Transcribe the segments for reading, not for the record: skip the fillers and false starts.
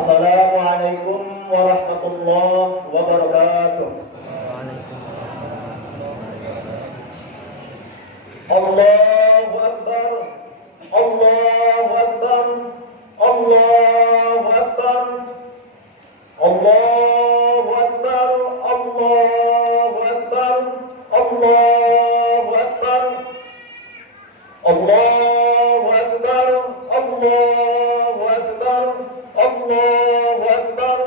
Assalamualaikum warahmatullahi wabarakatuh. Allahu Akbar, Allahu Akbar, Allahu Akbar, Allahu Akbar, Allahu Akbar, Allahu Akbar, Allahu Akbar, Allahu Akbar, Allahu Akbar,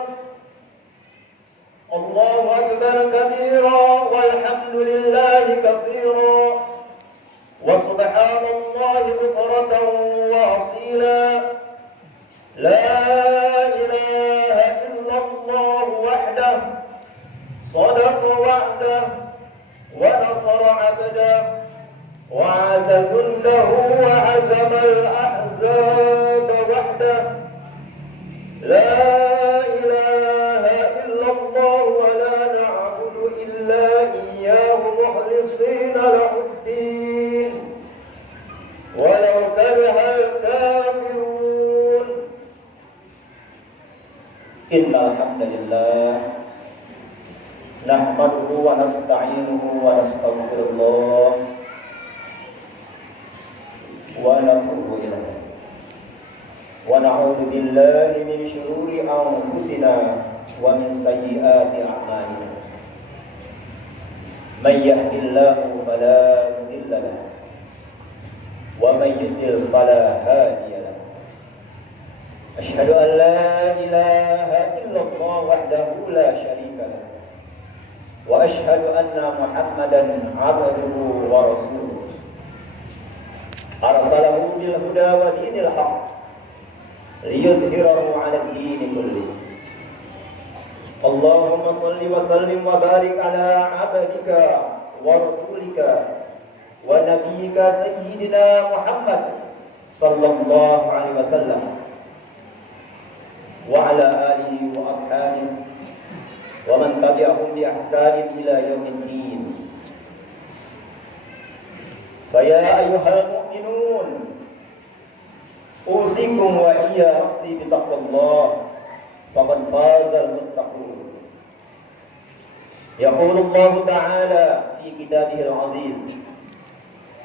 Allahu Akbar kabira walhamdulillahi katsira wa subhanallahi bukratan wa asila. La ilaha illallah wahdah sadaqa wa'dah wa nasara 'abdah wa 'adha jundahu wa 'azama al-ahzab wahdah. La ilaha illallah wa la na'budu illa iyyahu mukhlishina lahu-d-din walau kariha al-kafirun. Innal hamdalillah nahmaduhu wa nasta'inuhu wa nastaghfirullah wa natubu ilaihi wa na'udzu billahi min shururi anfusina wa min sayyiati a'malina. May yahdihillahu fala mudilla lahu wa may yudlil fala hadiya lahu. Asyhadu an la ilaha illallah wahdahu la syarika lahu wa asyhadu anna Muhammadan 'abduhu wa rasuluh. Arsalahu bil huda wa dinil haqq liyudhhirahu 'ala ad-dini kullih. Allahumma shalli wa sallim wa barik ala 'abdika wa rasulika wa nabiyyika sayyidina Muhammad sallallahu alaihi wasallam wa ala alihi wa ashabihi wa man tabi'ahum bi ihsanin ila yaumiddin. Fa ya ayyuhal mu'minun usikum wa iya nafsi bitaqwallah faqad fazal muttaqun. Yaqulu Allah Ta'ala fi kitabihil aziz.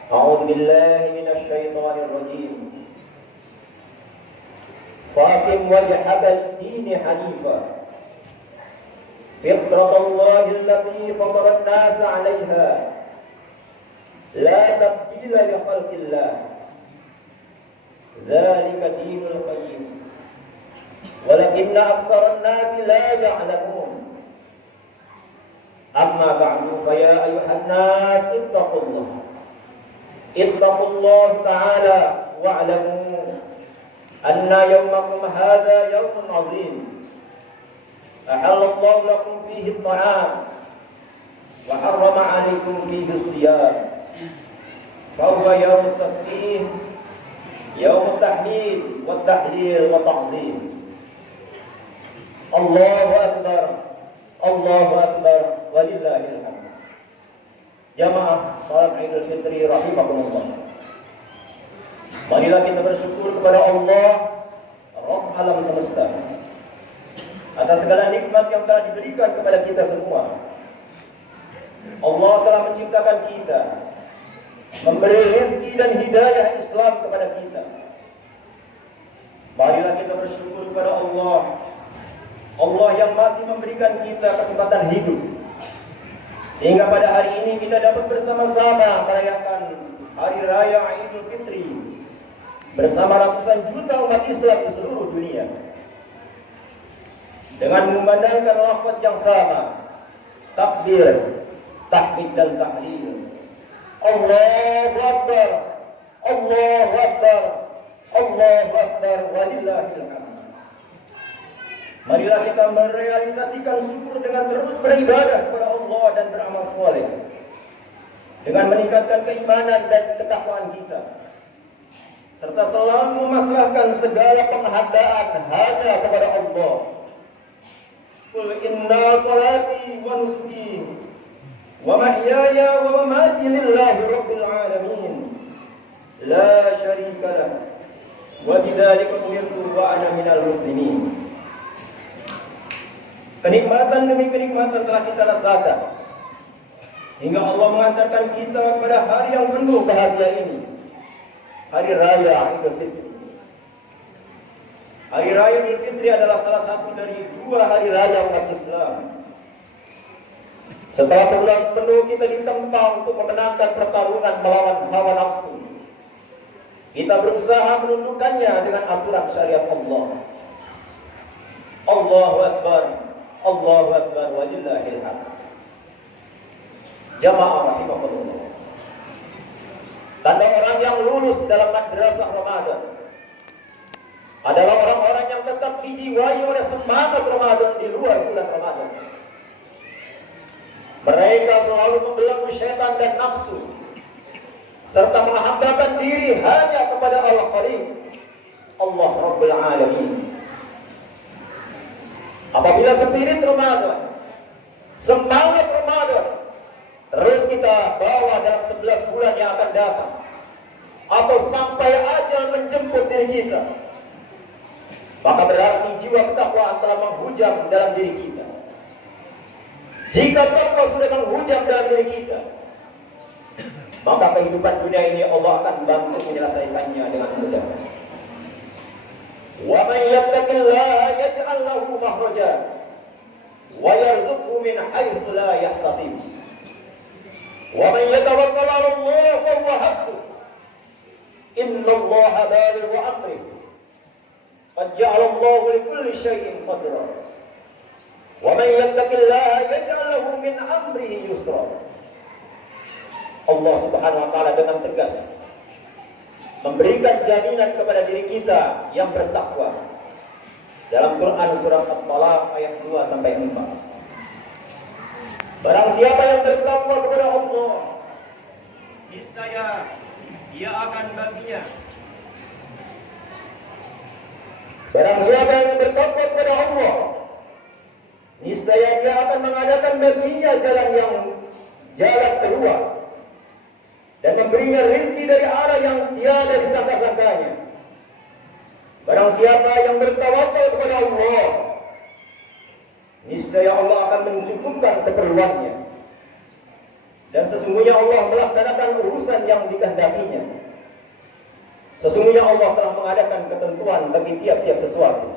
A'udzu billahi minasy syaithanir rajim. Faqim wajhaka lid-dini hanifa fitratallahi allati fatara an-nasa 'alayha la tabdila li khalqillah. ذلك دين القيم ولكن أكثر الناس لا يعلمون. أما بعد فيا أيها الناس اتقوا الله تعالى واعلموا أن يومكم هذا يوم عظيم أحل الله لكم فيه الطعام وحرم عليكم فيه الصيام فهو يوم التسبيح يوم التحميد والتحليل والتعظيم. Allahu Akbar, Allahu Akbar, walillahil hamd. Jamaah salat Idul Fitri rahimakumullah. Marilah kita bersyukur kepada Allah, Rabb alam semesta, atas segala nikmat yang telah diberikan kepada kita semua. Allah telah menciptakan kita, memberi rezeki dan hidayah Islam kepada kita. Marilah kita bersyukur kepada Allah, Allah yang masih memberikan kita kesempatan hidup, sehingga pada hari ini kita dapat bersama-sama merayakan Hari Raya Idul Fitri bersama ratusan juta umat Islam di seluruh dunia, dengan mengumandangkan lafaz yang sama, takbir, tahmid dan tahlil. Allahu Akbar, Allahu Akbar, Allahu Akbar, walillahil hamd. Marilah kita merealisasikan syukur dengan terus beribadah kepada Allah dan beramal saleh, dengan meningkatkan keimanan dan ketakwaan kita, serta selalu memasrahkan segala penghargaan hanya kepada Allah. Qul inna salati wa nusuki wa mahyaya wa mamati lillahi rabbil alamin la syarika lah wa bidzalika umirtu wa ana minal muslimin. Kenikmatan demi kenikmatan telah kita rasakan, hingga Allah mengantarkan kita pada hari yang penuh bahagia ini, Hari Raya Idul Fitri. Hari Raya Idul Fitri adalah salah satu dari 2 hari raya umat Islam. Setelah sebulan penuh kita ditempa untuk memenangkan pertarungan melawan hawa nafsu, kita berusaha menundukkannya dengan aturan syariat Allah. Allahu Akbar, Allahu Akbar, walillahil hamd. Jamaah rahimahullah. Tanda orang yang lulus dalam madrasah Ramadan adalah orang-orang yang tetap dijiwai oleh semangat Ramadan di luar bulan Ramadan. Mereka selalu membelenggu syaitan dan nafsu, serta menghambakan diri hanya kepada Allah Khaliq, Allah Rabbul Alamin. Apabila spirit Ramadan, semangat Ramadan terus kita bawa dalam 11 bulan yang akan datang, atau sampai ajal menjemput diri kita, maka berarti jiwa ketakwaan telah menghujam dalam diri kita. Jika takwa sudah menghujam dalam diri kita, maka kehidupan dunia ini Allah akan bantu menyelesaikannya dengan mudah. Wa man yattaqillaha yaj'al lahu makhraja wa yarzuqhu min haitsu la yahtasib. Wa man yatawakkal 'ala Allah fa huwa hasbuh. Innallaha balighu amrihi. Qad ja'ala Allahu li kulli shay'in qadra. Wa man yattaqillaha yaj'al lahu min amrihi yusra. Allah Subhanahu wa taala dengan tegas memberikan jaminan kepada diri kita yang bertakwa. Dalam Quran surah At-Talaq ayat 2 sampai 4. Barang siapa yang bertakwa kepada Allah, niscaya Dia akan baginya. Barang siapa yang bertakwa kepada Allah, niscaya Dia akan mengadakan baginya jalan keluar, dan memberinya rezeki dari arah yang tiada disangka-sangkanya. Barang siapa yang bertawakal kepada Allah, niscaya Allah akan mencukupkan keperluannya, dan sesungguhnya Allah melaksanakan urusan yang dikehendakinya. Sesungguhnya Allah telah mengadakan ketentuan bagi tiap-tiap sesuatu.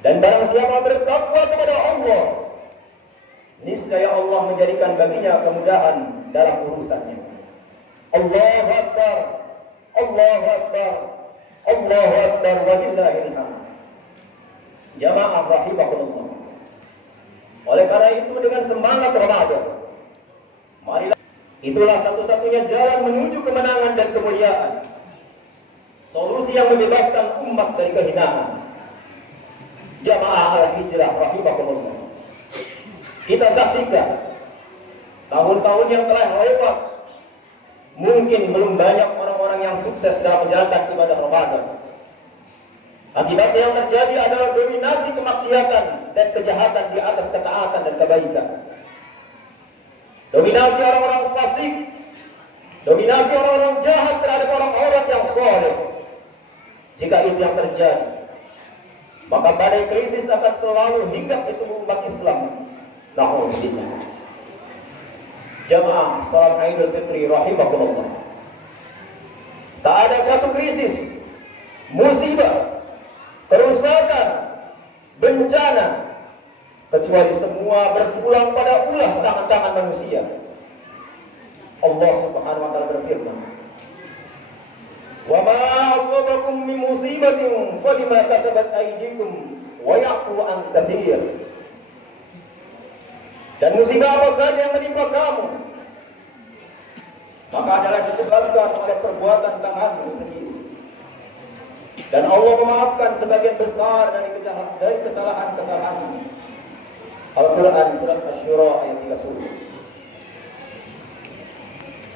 Dan barang siapa bertakwa kepada Allah, niscaya Allah menjadikan baginya kemudahan dalam urusannya. Allahu Akbar, Allahu Akbar, Allahu Akbar, walillahil hamd. Jamaah rahimakumullah. Oleh karena itu, dengan semangat Ramadan, marilah, itulah satu-satunya jalan menuju kemenangan dan kemuliaan, solusi yang membebaskan umat dari kehinaan. Jamaah al-hijrah rahimakumullah. Kita saksikan tahun-tahun yang telah lewat, mungkin belum banyak orang-orang yang sukses dalam menjalankan ibadah Ramadan. Akibatnya yang terjadi adalah dominasi kemaksiatan dan kejahatan di atas ketaatan dan kebaikan. Dominasi orang-orang fasik, dominasi orang-orang jahat terhadap orang-orang yang soleh. Jika itu yang terjadi, maka badai krisis akan selalu hinggap di tubuh umat Islam. Na'udzubillah. Jamaah salat Idul Fitri rahimakumullah. Tak ada satu krisis, musibah, kerusakan, bencana, kecuali semua berpulang pada ulah tangan-tangan manusia. Allah Subhanahu wa taala berfirman, "Wa ma asabakum min musibatin fa bima kasabat aydikum wa ya'fu an katsir." Dan musibah apa saja yang menimpa kamu, maka adalah disebabkan oleh perbuatan tanganmu sendiri. Dan Allah memaafkan sebagian besar dari kesalahan-kesalahanmu. Al-Quran surat Asy-Syura ayat 30.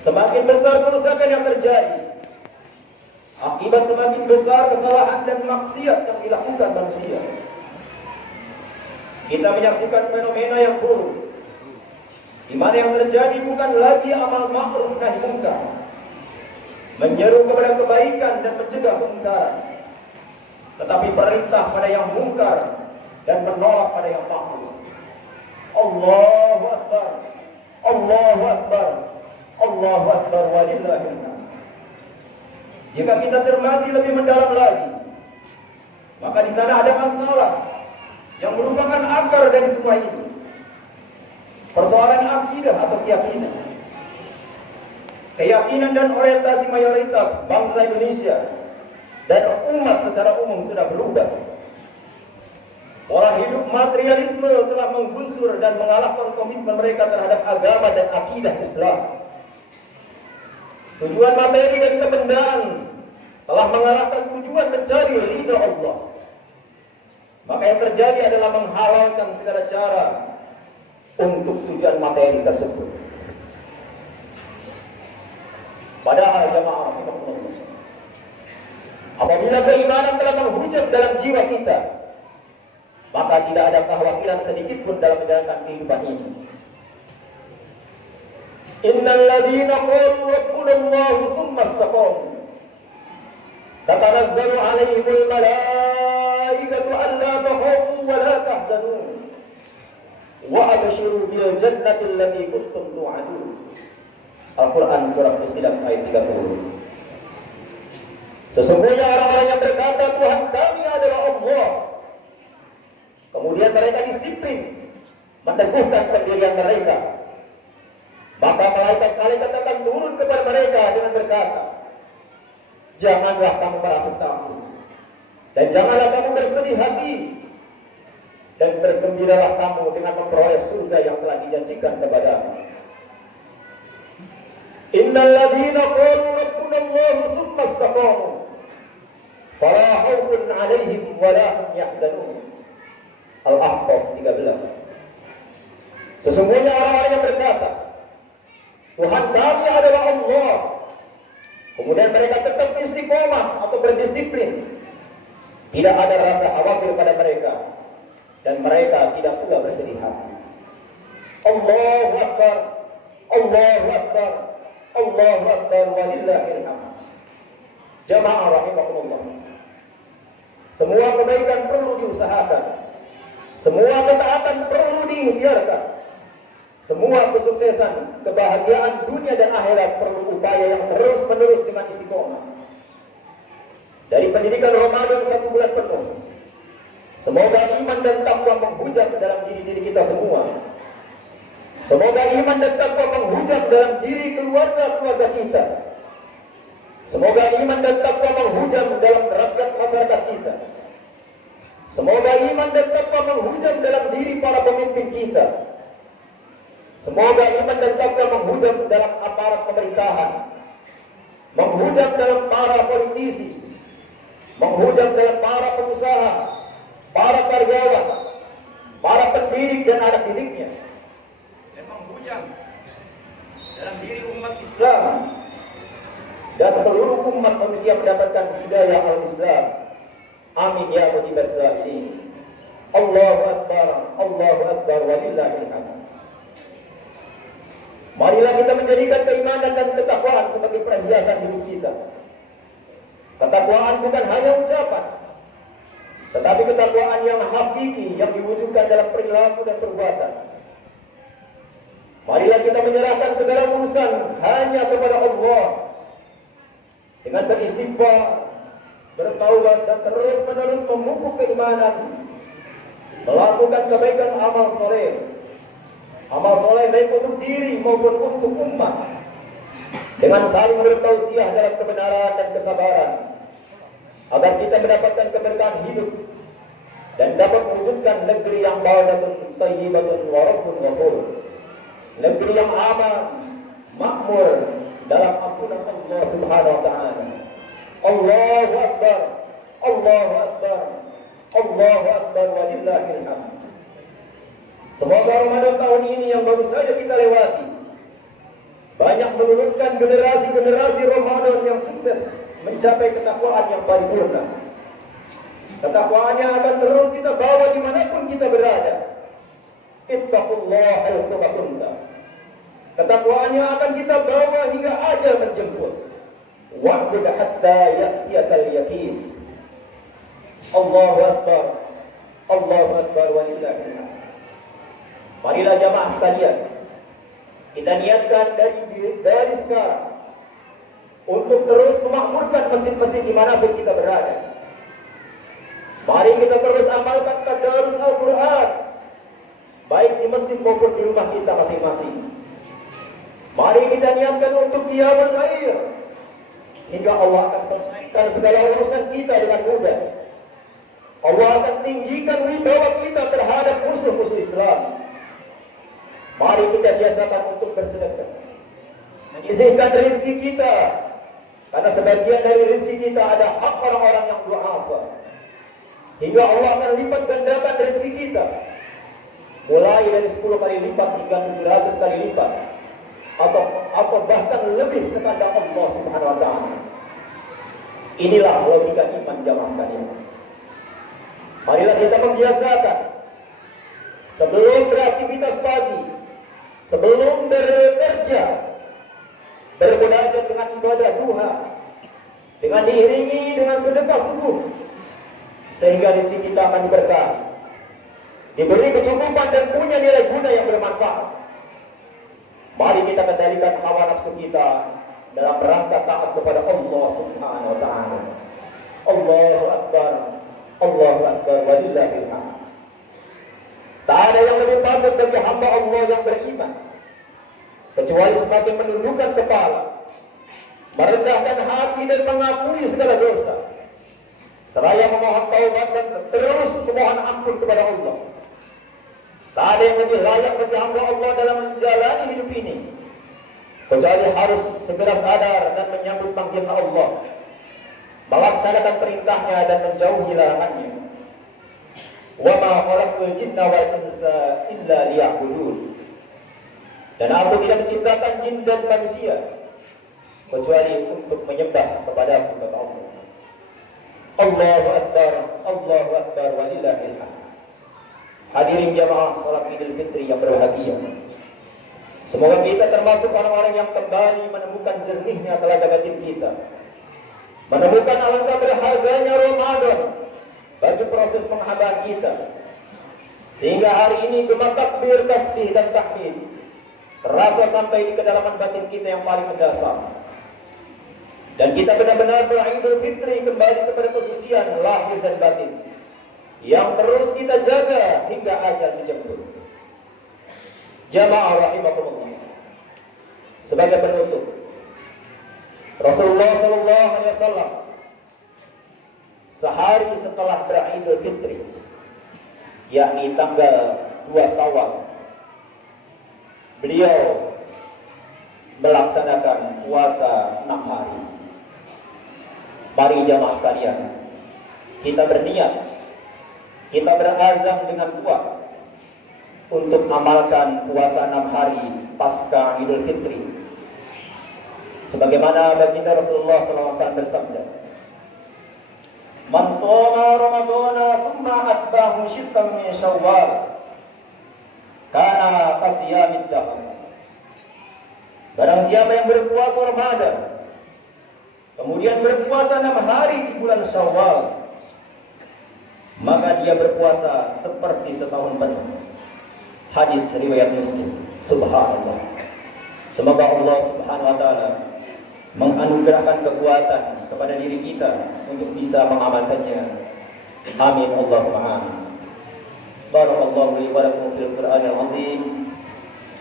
Semakin besar kerusakan yang terjadi, akibat semakin besar kesalahan dan maksiat yang dilakukan manusia. Kita menyaksikan fenomena yang buruk, di mana yang terjadi bukan lagi amal ma'ruf nahi munkar, menyeru kepada kebaikan dan mencegah kemungkaran, tetapi perintah pada yang mungkar dan menolak pada yang makhluk. Allahu Akbar, Allahu Akbar, Allahu Akbar, walillahil hamd. Jika kita cermati lebih mendalam lagi, maka di sana ada masalah yang merupakan akar dari semua ini. Persoalan akidah atau keyakinan. Keyakinan dan orientasi mayoritas bangsa Indonesia dan umat secara umum sudah berubah. Pola hidup materialisme telah menggusur dan mengalahkan komitmen mereka terhadap agama dan akidah Islam. Tujuan materi dan kebendaan telah mengalahkan tujuan mencari ridha Allah. Maka yang terjadi adalah menghalalkan segala cara untuk tujuan materi tersebut. Padahal jamaah rahimahullah, apabila keimanan telah menghujam dalam jiwa kita, maka tidak ada kekhawatiran sedikit pun dalam menjalankan kehidupan ini. Innal ladzina qalu rabbuna Allah tsumma istaqamu tatanazzalu 'alaihimul malaikatu alla takhafu wa la tahzanu wa abshiru bil jannati allati kuntum tu'adun. Al-Quran surah Fussilat ayat 30. Sesungguhnya orang-orang yang berkata Tuhan kami adalah Allah, kemudian mereka disiplin meneguhkan pendirian mereka, maka malaikat-malaikat akan turun kepada mereka dengan berkata, janganlah kamu merasa takut dan janganlah kamu bersedih hati, dan bergembiralah kamu dengan memperoleh surga yang telah dijanjikan kepadamu. Innal ladzina qalu rabbuna Allah tsumma istaqamu fala khaufun 'alaihim wa la hum yahzanun. Al-Ahqaf 13. Sesungguhnya orang-orang yang berkata Tuhan kami adalah Allah, kemudian mereka tetap istiqomah atau berdisiplin, tidak ada rasa khawatir pada mereka, dan mereka tidak pula bersedih hati. Allahu Akbar, Allahu Akbar, Allahu Akbar, walillahil hamd. Jamaah rahimakumullah, semua kebaikan perlu diusahakan, semua ketaatan perlu diikhtiarkan, semua kesuksesan, kebahagiaan dunia dan akhirat perlu upaya yang terus-menerus dengan istiqomah. Dari pendidikan Ramadan 1 bulan penuh, semoga iman dan takwa menghujam dalam diri-diri kita semua. Semoga iman dan takwa menghujam dalam diri keluarga-keluarga kita. Semoga iman dan takwa menghujam dalam rakyat masyarakat kita. Semoga iman dan takwa menghujam dalam diri para pemimpin kita. Semoga iman dan takwa menghujam dalam aparat pemerintahan, menghujam dalam para politisi, menghujam dalam para pengusaha, para karyawan, para pendidik dan anak didiknya, dan menghujam dalam diri umat Islam dan seluruh umat manusia mendapatkan hidayah al-Islam. Amin ya mujibas sa'ilin. Allahu Akbar, Allahu Akbar, walillahil hamd. Marilah kita menjadikan keimanan dan ketakwaan sebagai perhiasan hidup kita. Ketakwaan bukan hanya ucapan, tetapi ketakwaan yang hakiki yang diwujudkan dalam perilaku dan perbuatan. Marilah kita menyerahkan segala urusan hanya kepada Allah dengan beristighfar, bertaubat, dan terus-menerus memupuk keimanan, melakukan kebaikan amal soleh. Amal soleh baik untuk diri maupun untuk umat, dengan saling bertausiah dalam kebenaran dan kesabaran, agar kita mendapatkan keberkahan hidup dan dapat mewujudkan negeri yang baldatun thayyibatun wa rabbun ghafur, negeri yang aman, makmur dalam ampunan Allah Subhanahu wa taala. Allahu Akbar, Allahu Akbar, Allahu Akbar, walillahil hamd. Semoga Ramadan tahun ini yang baru saja kita lewati banyak meluluskan generasi-generasi Ramadan yang sukses mencapai ketakwaan yang paripurna. Ketakwaannya akan terus kita bawa dimanapun kita berada. Ittaqullah haitsu kunta. Ketakwaannya akan kita bawa hingga ajal menjemput. Wa'bud hatta ya'tiyakal yaqin. Allahu Akbar, Allahu Akbar walillahil hamd. Marilah jamaah sekalian, kita niatkan dari sekarang untuk terus memakmurkan masjid-masjid dimanapun kita berada. Mari kita terus amalkan tadarus Al-Quran, baik di masjid maupun di rumah kita masing-masing. Mari kita niatkan untuk qiyamul lail, hingga Allah akan selesaikan segala urusan kita dengan mudah. Allah akan tinggikan wibawa kita terhadap musuh-musuh Islam. Mari kita biasakan untuk bersedekah, menyisihkan rezeki kita, karena sebagian dari rezeki kita ada hak orang-orang yang du'afa, hingga Allah akan lipat gandakan rezeki kita, mulai dari 10 kali lipat hingga 700 kali lipat, atau bahkan lebih sekadar Allah Subhanahu wa ta'ala. Inilah logika iman jamaah sekalian. Marilah kita membiasakan sebelum beraktivitas pagi, sebelum bekerja, bermunajat dengan ibadah duha, dengan diiringi dengan sedekah subuh, sehingga rezeki kita akan diberkahi, diberi kecukupan dan punya nilai guna yang bermanfaat. Mari kita kendalikan hawa nafsu kita dalam rangka taat kepada Allah Subhanahu wa ta'ala. Allahu Akbar, Allahu Akbar walillahil hamd. Tak ada yang lebih patut bagi hamba Allah yang beriman kecuali semakin menundukkan kepala, merendahkan hati dan mengakui segala dosa, seraya memohon taubat dan terus memohon ampun kepada Allah. Tak ada yang lebih layak bagi hamba Allah dalam menjalani hidup ini kecuali harus segera sadar dan menyambut panggilan Allah, melaksanakan perintahnya dan menjauhi larangannya. Wa ma khalaqtul jinna wal insa illa liya'budun. Dan aku tidak menciptakan jin dan manusia kecuali untuk menyembah kepadaku, kata Allah. Allahu Akbar, Allahu Akbar walillahil hamd. Hadirin jamaah salat Idul Fitri yang berbahagia, semoga kita termasuk orang-orang yang kembali menemukan jernihnya telaga batin kita, menemukan alangkah berharganya Ramadan bagi proses penghambaan kita, sehingga hari ini gema takbir, tasbih dan tahmid terasa sampai di kedalaman batin kita yang paling mendasar, dan kita benar-benar beridul fitri kembali kepada kesucian lahir dan batin yang terus kita jaga hingga ajal menjemput. Jamaah rahimakumullah, sebagai penutup, Rasulullah SAW sehari setelah beridul fitri, yakni tanggal 2 Syawal, beliau melaksanakan puasa 6 hari. Mari jamaah sekalian, kita berniat, kita berazam dengan kuat untuk amalkan puasa 6 hari pasca Idul Fitri, sebagaimana baginda Rasulullah SAW bersabda, "Man shoma Ramadana thumma atba'ahu sittan min Syawal, kana kasiyamid dahr." Barang siapa yang berpuasa Ramadan kemudian berpuasa 6 hari di bulan Syawal, maka dia berpuasa seperti setahun penuh. Hadis riwayat Muslim. Subhanallah. Semoga Allah Subhanahu wa ta'ala menganugerahkan kekuatan kepada diri kita untuk bisa mengamalkannya. Amin Allahumma amin. Barakallahu li wa lakum fil Qur'anil azim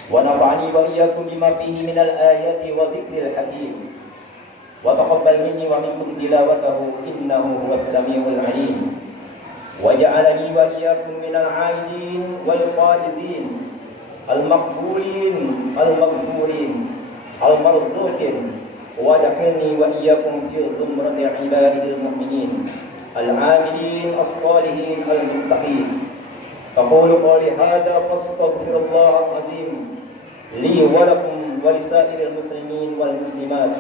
wa nafa'ani wa iyyakum bima fihi minal ayati wa dzikril hakim. Wa taqabbal minni wa minkum tilawatahu innahu huwas samiul alim. وجعلني وإياكم من العائدين والفائزين المقبولين المغفورين المرزوقين وادخلني وإياكم في زمرة عباده المؤمنين العاملين الصالحين المتقين. أقول قولي هذا فاستغفر الله العظيم لي ولكم ولسائر المسلمين والمسلمات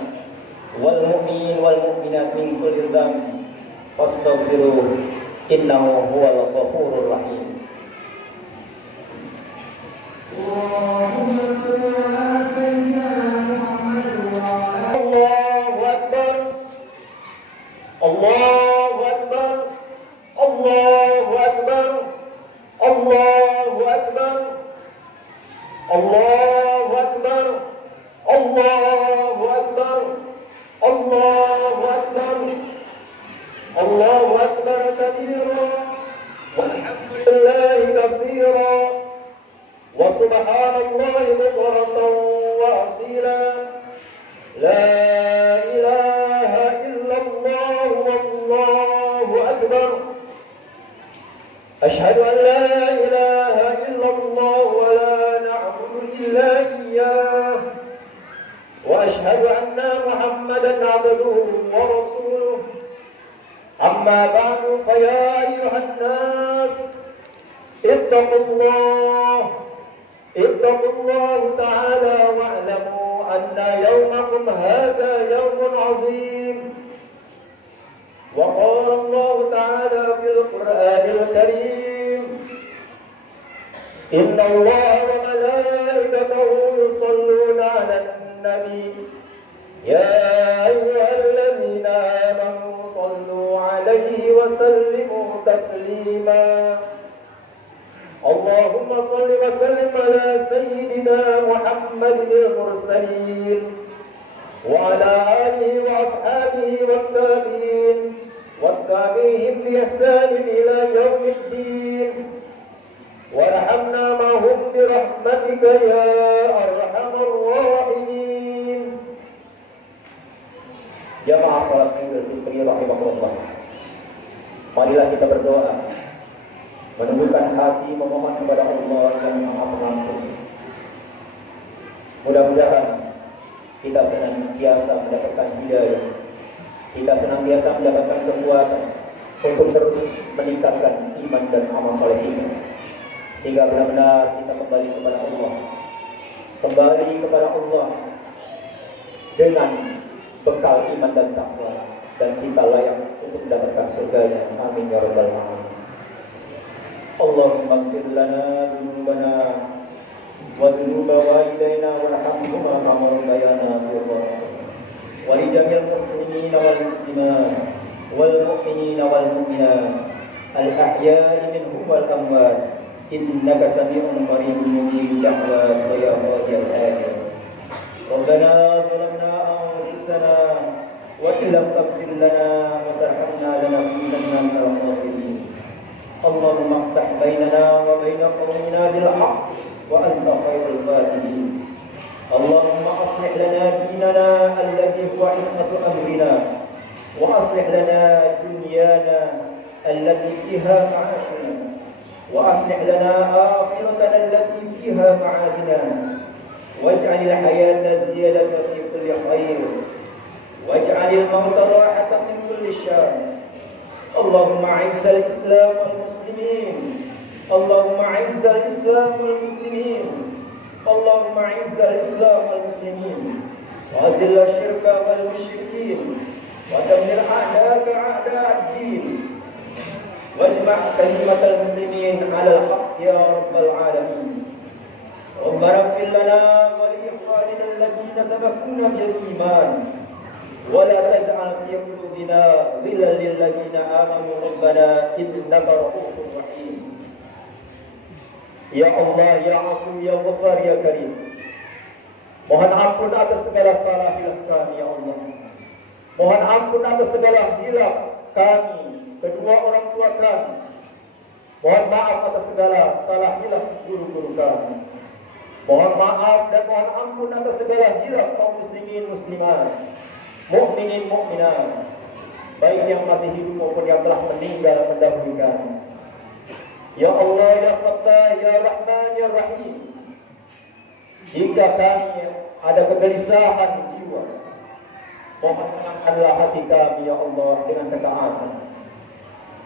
والمؤمنين والمؤمنات من كل ذنب فاستغفروه innahu huwal ghafurur rahim. Allahu Akbar, Allahu Akbar, Allahu Akbar, الله أكبر الله أكبر كبيرا والحمد لله كثيرا وسبحان الله بكرة وأصيلا لا إله إلا الله والله أكبر أشهد أن لا إله إلا الله ولا نعبد إلا إياه وأشهد أن محمدا عبده ورسوله أما بعد فيا أيها الناس اتقوا الله تعالى واعلموا أن يومكم هذا يوم عظيم وقال الله تعالى في القرآن الكريم إن الله وملائكته يصلون على النبي يا أيها الذين آمنوا صلوا عليه وسلموا تسليما اللهم صل وسلم على سيدنا محمد المرسلين وعلى آله وأصحابه والتابعين بإحسان إلى يوم الدين وارحمنا معهم برحمتك يا أرحم الراحمين. Jamaah salat Idul Fitri rahimahullah. Marilah kita berdoa, menundukkan hati memohon kepada Allah yang Maha Pengampun. Mudah-mudahan kita senantiasa mendapatkan hidayah, kita senantiasa mendapatkan kekuatan untuk terus meningkatkan iman dan amal saleh kita, sehingga benar-benar kita kembali kepada Allah dengan bekal iman dan takwa, dan kita layak untuk mendapatkan surganya. Amin ya rabbal alamin. Allahumma ighfir lana dzunubana wa dzunuba walidayna warhamhuma kama rabbayana shaghira wa li jami'il muslimina wal muslimat wal mu'minina wal mu'minat al ahya'i minhum wal amwat innaka sami'un qaribun mujibud da'wat wa ya qadiyal hajat. Rabbana zalamna anfusana wa illam taghfir lana wa tarhamna lanakunanna minal khasirin. Allahumma aftah bainana wa baina qawmina bil haqq wa anta khairul fatihin. Allahumma aslih lana dinana alladhi huwa ismatu amrina wa aslih lana dunyana allati fiha ma'ashuna wa aslih lana akhiratana allati fiha ma'adina waj'alil hayata ziyadatan fi kulli khair waj'alil mauta rahatan min kulli syarr. اللهم أعز الإسلام والمسلمين اللهم أعز الإسلام والمسلمين اللهم أعز الإسلام والمسلمين وأذل الشرك والمشركين ودمر أعداءك أعداء الدين واجمع كلمة المسلمين على الحق يا رب العالمين. ربنا اغفر لنا ولإخواننا الذين سبقونا بالإيمان ولا تجعل في قلوبنا غلا للذين آمنوا ربنا إنك رؤوف رحيم. Ya Allah, Ya Afu, Ya Ghafar, Ya Karim, mohon ampun atas segala salah hilaf kami, Ya Allah. Mohon ampun atas segala hilaf kami, kedua orang tua kami. Mohon maaf atas segala salah hilaf guru-guru kami. Mohon maaf dan mohon ampun atas segala hilaf kaum muslimin muslimat, mukminin mukminat, baik yang masih hidup maupun yang telah meninggal mendahului kami. Ya Allah, Ya Fattah, Ya Rahman, Ya Rahim, jika kami ada kegelisahan jiwa, mohon tenangkanlah hati kami, Ya Allah, dengan ketaatan.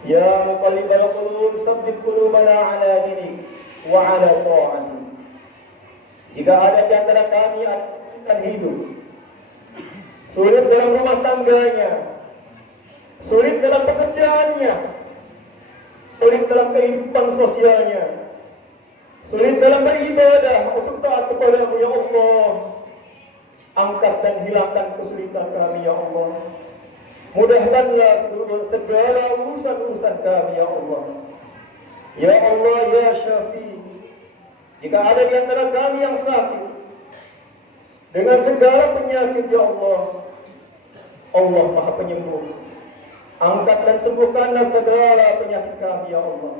Ya Muqallibal Qulub, tsabbit qulubana ala dinik wa ala ta'atik. Jika ada di antara kami yang akan hidup sulit dalam rumah tangganya, sulit dalam pekerjaannya, sulit dalam kehidupan sosialnya, sulit dalam beribadah untuk taat kepada-Mu, Ya Allah, angkat dan hilangkan kesulitan kami, Ya Allah. Mudahkanlah segala urusan-urusan kami, Ya Allah. Ya Allah, Ya Syafi, jika ada di antara kami yang sakit dengan segala penyakit, Ya Allah, Allah Maha Penyembuh. Angkat dan sembuhkanlah segala penyakit kami, ya Allah.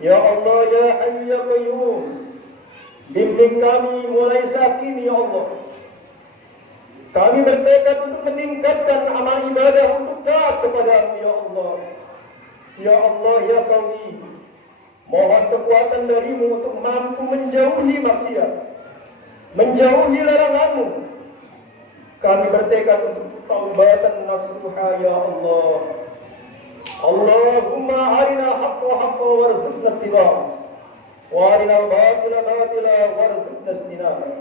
Ya Allah, ya Hayyu ya Qayyum, bimbing kami mulai saat ini, ya Allah. Kami bertekad untuk meningkatkan amal ibadah untuk taat kepada-Mu, ya Allah. Ya Allah, ya Qawi, mohon kekuatan dari-Mu untuk mampu menjauhi maksiat, menjauhi larangan-Mu. Kami bertekad untuk taubatan nasuha, ya Allah. Allahumma arina haqqa haqqa warzuqna ittiba'ah, wa arina batila batila warzuqna istinabah.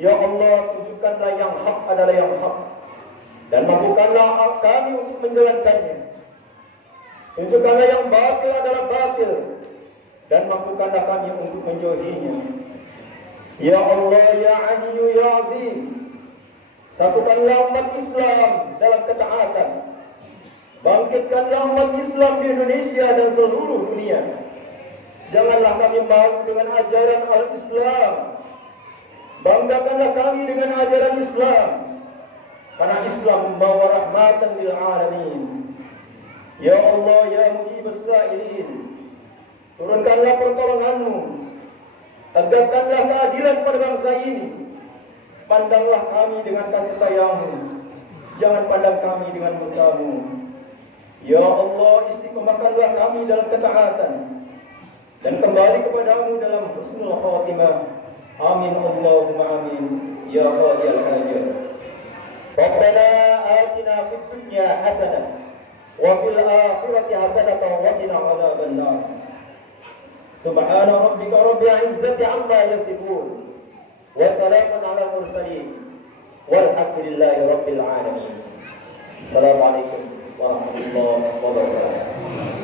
Ya Allah, tunjukkanlah yang hak adalah yang hak, dan mampukanlah kami untuk menjalankannya. Tunjukkanlah yang batil adalah batil, dan mampukanlah kami untuk menjauhinya. Ya Allah, ya Aliyyu ya Azim, satukanlah umat Islam dalam ketaatan. Bangkitkanlah umat Islam di Indonesia dan seluruh dunia. Janganlah kami malu dengan ajaran al-Islam. Banggakanlah kami dengan ajaran Islam, karena Islam membawa rahmatan lil alamin. Ya Allah, ya Mujibus Sa'ilin, turunkanlah pertolongan-Mu. Tegakkanlah keadilan pada bangsa ini. Pandanglah kami dengan kasih sayang-Mu, jangan pandang kami dengan murka-Mu. Ya Allah, istiqomahkanlah kami dalam ketaatan, dan kembali kepada-Mu dalam husnul khatimah. Amin Allahumma amin ya qadiyal hajat. Rabbana atina fid dunya hasanah wa fil akhirati hasanah wa qina adzabannar. Subhana rabbika rabbil izzati amma yasifun, wa salamun alal mursalin, walhamdulillahi rabbil alamin. Assalamualaikum warahmatullahi wabarakatuh.